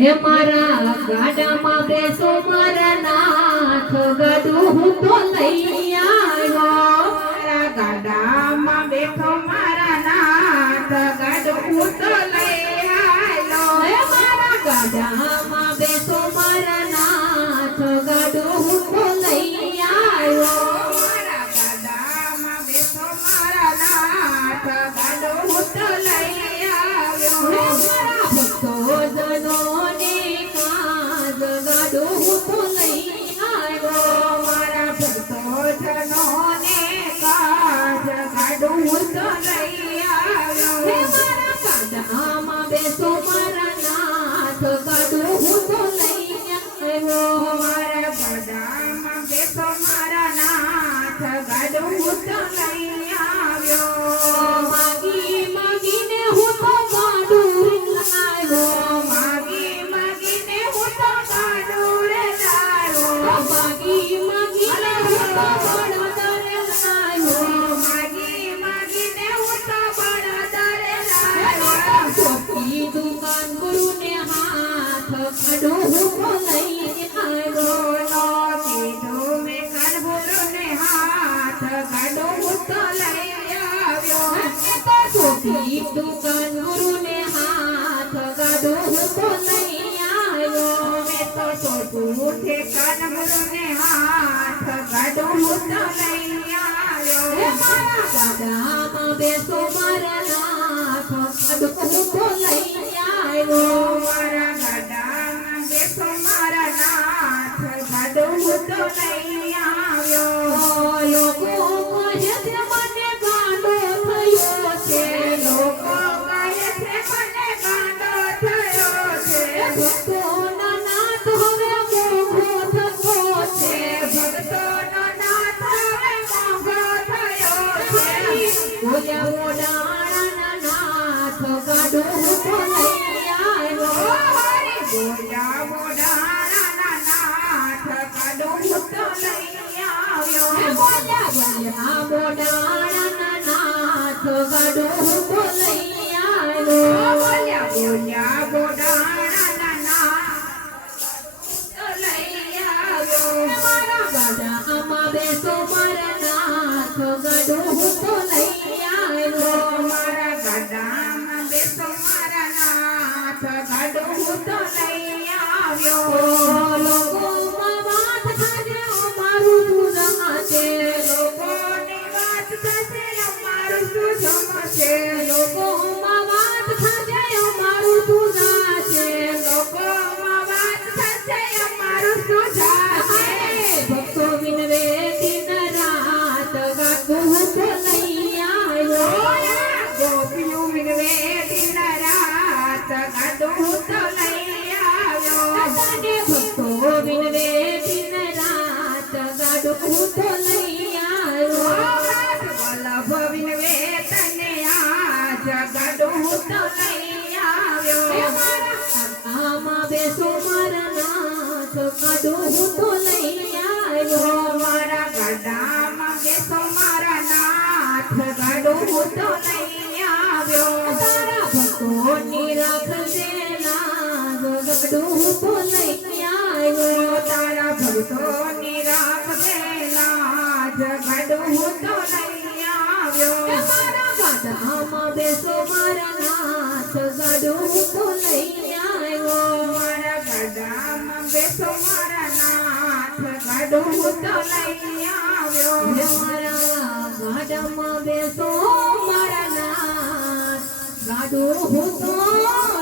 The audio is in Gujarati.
હે મારા ગાડામાં બેસો મારા નાથ ગાડું હું તો લઈ આવ્યો મારા ગાડામાં બેઠો મારા નાથ ગાડું હું તો લઈ આવ્યો હે મારા ગાડામાં બેસો મારા નાથ ગાડું હું તો લઈ આવ્યો મારા ગાડામાં બેઠો મારા નાથ ગાડું હું તો લઈ આવ્યો મારા ભક્તોજનોને કાજ ગાડું હું તો લઈ આવ્યો મારા ભક્તોજનોને કાજ ગાડું હું તો લઈ આવ્યો હે મારા ગાડામાં બેસો મારા નાથ ગાડું હું તો લઈ આવ્યો મારા ગાડામાં બેસો મારા નાથ ગાડું હું તો લઈ આવ્યો માગી માગીને હું તો ગાડું લાવ્યો માગી માગીને હું તો ગાડું રે લાવ્યો માગી માગીને હું તો બળદરે લાવ્યો માગી માગીને હું તો બળદરે લાવ્યો ચોકી દુકાન ગુરુને હાથ ગાડું હું તો લઈ આવ્યો કીધું મેં કાનગુરુને હાથ ગાડું હું તો લઈ આવ્યો ચોકી દુકાન ગુરુને હાથ ગાડું હું તો લઈ આવ્યો મેં તો ચોથું કાનગુરુને હાથ ગાડું હું તો લઈ આવ્યો હે મારા ગાડામાં બેસો મારા નાથ ગાડું હું તો લઈ આવ્યો મારા ગાડામાં બેસો મારા નાથ ગાડું હું તો લઈ આવ્યો લોકો કહે છે મને ગાંડો થયો છે લોકો કહે છે મને ગાંડો થયો છે ભક્તોના નાથ હવે મોંઘો થતો છે ભક્તોનો નાથ હવે મોંઘો થયો છે બોલ્યા મોડાણાના નાથ ગાડું હું તો લઈ આવ્યો બોલ્યા મોઢાણાના નાથ ગાડું હું તો લઈ આવ્યો બોલ્યા મોડાણાના નાથ ગાડું હું તો લઈ આવ્યો બોલ્યા મોઢાણાના નાથ તો લઈ આવ્યો મારા ગાડામાં બેસો મારા નાથ ગાડું હું તો લઈ આવ્યો મારા ગાડામાં બેસો મારા નાથ ગાડું હું તો લઈ આવ્યો લોકોમાં વાત થશે અમારું તું જમાશે લોકોની વાત થશે અમારું શું જમશે લોકોમાં વાત થશે અમારું તું જાશે લોકોમાં વાત થશે અમારું શું જાશે ભક્તો વિનવે દિન રાત ગાતું હું તો લઈ આવ્યો ગોપીઓ વિનવે દિન રાત ગાડું હું તો લઈ આવ્યો તને ભક્તો વિનવે દિન રાત ગાડું હું તો લઈ આવ્યો વલ્લભ વિનવે તને આજ ગાડું હું તો લઈ આવ્યો આમાં બેસો મારા નાથ ગાડું હું તો લઈ આવ્યો મારા ગાડામાં બેસો મારા નાથ ગાડું હું તો લઈ આવ્યો તારા ભક્તોની રાખજે લાજ ગાડું હું તો લઈ આવ્યો તારા ભક્તોની રાખજે લાજ ગાડું હું તો લઈ આવ્યો મારા ગાડામાં બેસો મારા નાથ ગાડું હું તો લઈ આવ્યો મારા ગાડામાં બેસો મારા નાથ ગાડું હું તો લઈ આવ્યો મારા ગાડામાં બેસો મારા નાથ ગાડું હું તો